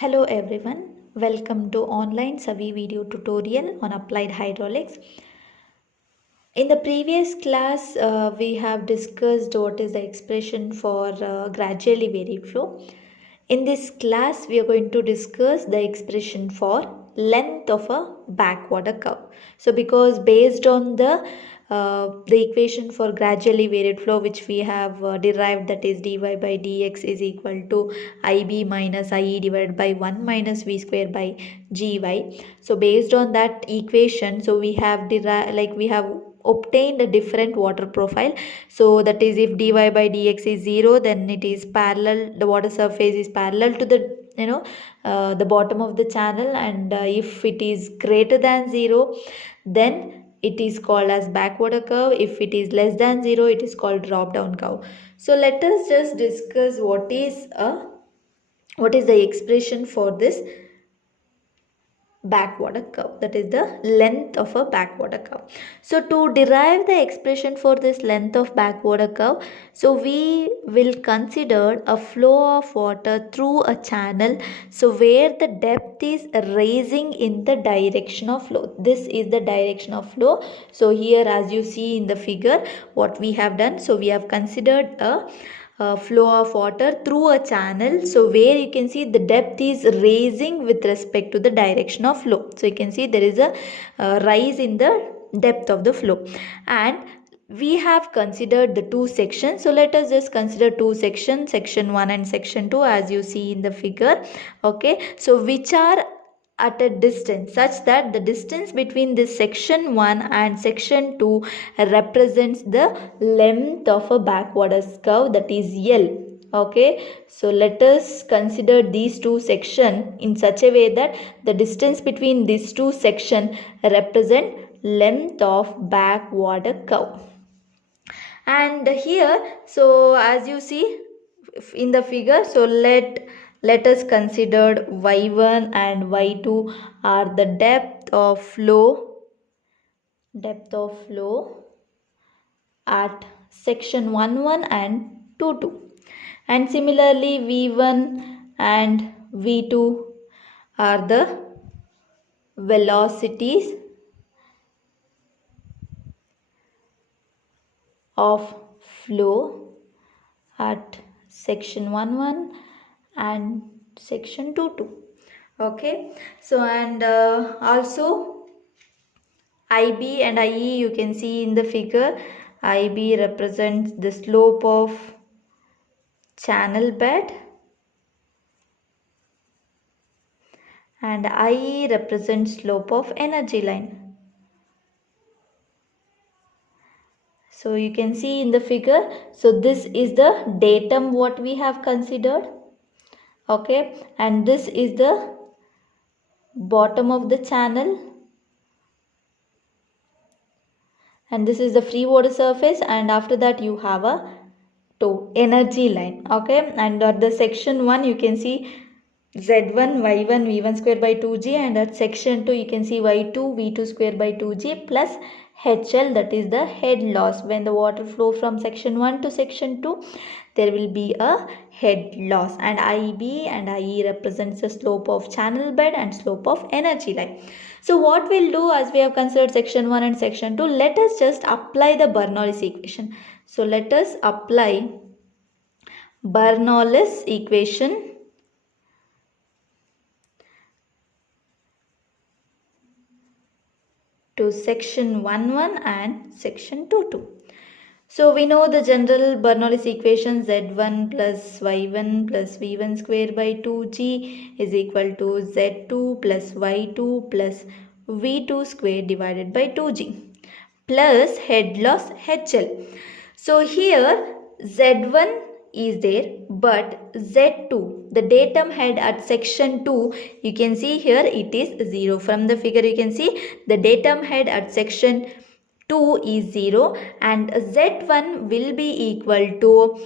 Hello everyone, welcome to online Savi video tutorial on applied hydraulics. In the previous class, we have discussed what is the expression for gradually varied flow. In this class, we are going to discuss the expression for length of a backwater curve. So because based on the equation for gradually varied flow which we have derived, that is dy by dx is equal to ib minus ie divided by 1 minus v square by gy. So based on that equation, so we have obtained a different water profile. So that is, if dy by dx is 0, then it is parallel, the water surface is parallel to the bottom of the channel, and if it is greater than 0, then it is called as backwater curve. If it is less than 0, it is called drop down curve. So let us just discuss what is the expression for this backwater curve, that is the length of a backwater curve. So to derive the expression for this length of backwater curve, so we will consider a flow of water through a channel, so where the depth is rising in the direction of flow. This is the direction of flow. So here, as you see in the figure, what we have done, so we have considered a flow of water through a channel, so where you can see the depth is raising with respect to the direction of flow. So you can see there is a rise in the depth of the flow, and we have considered the two sections. So let us just consider two sections, section 1 and section 2, as you see in the figure. Okay, so which are at a distance such that the distance between this section 1 and section 2 represents the length of a backwater curve, that is L. Okay, so let us consider these two sections in such a way that the distance between these two sections represent length of backwater curve. And here, so as you see in the figure, so let us consider y1 and y2 are the depth of flow at section 1 and 2. And similarly, v1 and v2 are the velocities of flow at section 1 and section 2. Okay, so and also IB and IE, you can see in the figure, IB represents the slope of channel bed and IE represents slope of energy line. So you can see in the figure, so this is the datum what we have considered. Okay, and this is the bottom of the channel, and this is the free water surface, and after that you have a energy line. Okay, and at the section 1 you can see z1 y1 v1 square by 2g, and at section 2 you can see y2 v2 square by 2g plus HL, that is the head loss. When the water flow from section 1 to section 2, there will be a head loss, and IB and IE represents the slope of channel bed and slope of energy line. So what we'll do, as we have considered section 1 and section 2, let us just apply the Bernoulli's equation. So let us apply Bernoulli's equation to section 1 and section 2. So we know the general Bernoulli's equation, z1 plus y1 plus v1 square by 2g is equal to z2 plus y2 plus v2 square divided by 2g plus head loss HL. So here z1 is there, but z2, the datum head at section 2, you can see here it is 0. From the figure you can see the datum head at section 2 is 0, and z1 will be equal to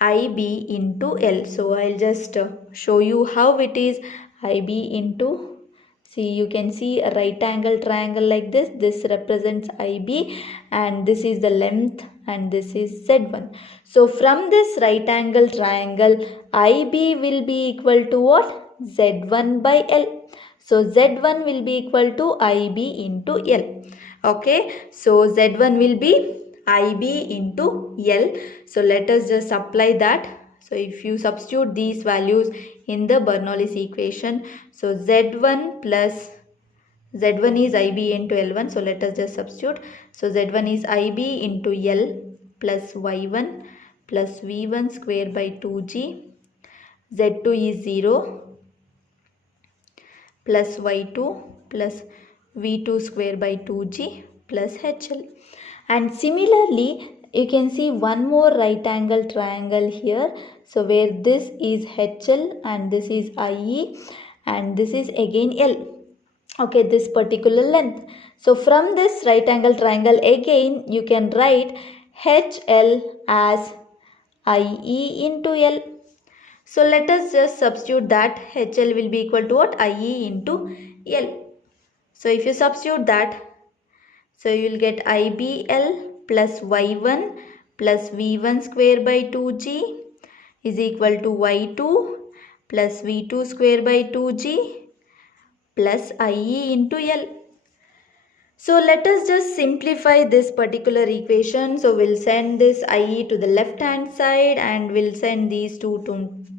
IB into L. So I'll just show you how it is. IB into, see, you can see a right angle triangle like this. This represents IB, and this is the length, and this is Z1. So from this right angle triangle, IB will be equal to what? Z1 by L. So Z1 will be equal to IB into L. Okay, so Z1 will be IB into L. So let us just apply that. So if you substitute these values in the Bernoulli's equation, so Z1 plus Z1 is IB into L1. So let us just substitute. So Z1 is IB into L plus Y1 plus V1 square by 2G. Z2 is 0 plus Y2 plus V2 square by 2G plus HL. And similarly, you can see one more right angle triangle here. So where this is HL and this is IE and this is again L. Okay, this particular length. So from this right angle triangle again you can write HL as IE into L. So let us just substitute that. HL will be equal to what? IE into L. So if you substitute that, so you will get IBL plus Y1 plus V1 square by 2G is equal to Y2 plus V2 square by 2G plus IE into L. So let us just simplify this particular equation. So we'll send this IE to the left hand side and we'll send these two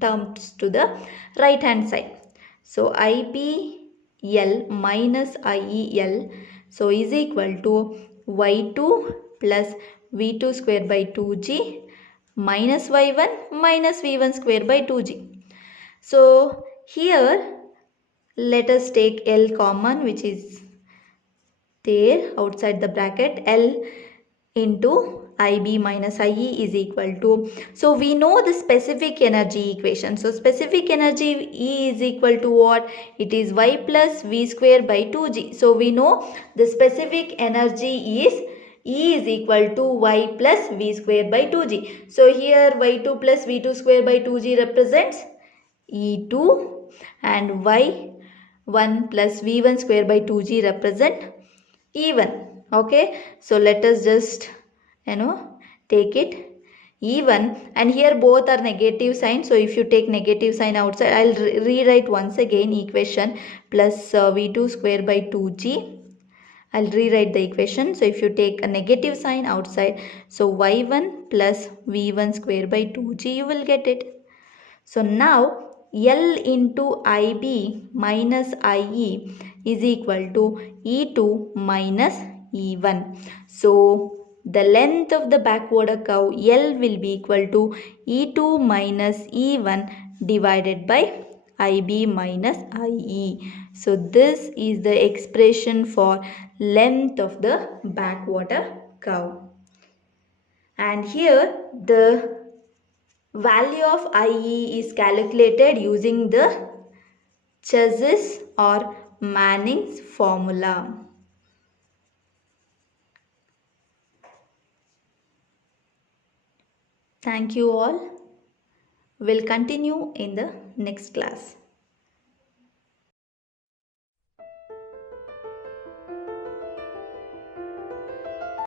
terms to the right hand side. So IBL minus IEL so is equal to Y2 plus V2 square by 2G minus Y1 minus V1 square by 2G. So here let us take L common, which is there outside the bracket. L into IB minus IE is equal to, so we know the specific energy equation. So specific energy E is equal to what? It is Y plus V square by 2G. So we know the specific energy is E is equal to Y plus V square by 2G. So here Y2 plus V2 square by 2G represents E2 and Y1 plus V1 square by 2G represent E1. Okay, so let us just take it E1, and here both are negative sign. So if you take negative sign outside, I'll rewrite once again equation plus V2 square by 2G. I'll rewrite the equation. So if you take a negative sign outside, so Y1 plus V1 square by 2G, you will get it. So now L into IB minus IE is equal to E2 minus E1. So the length of the backwater curve L will be equal to E2 minus E1 divided by IB minus IE. So this is the expression for length of the backwater curve. And here the value of IE is calculated using the Chassis or Manning's formula. Thank you all. We'll continue in the next class.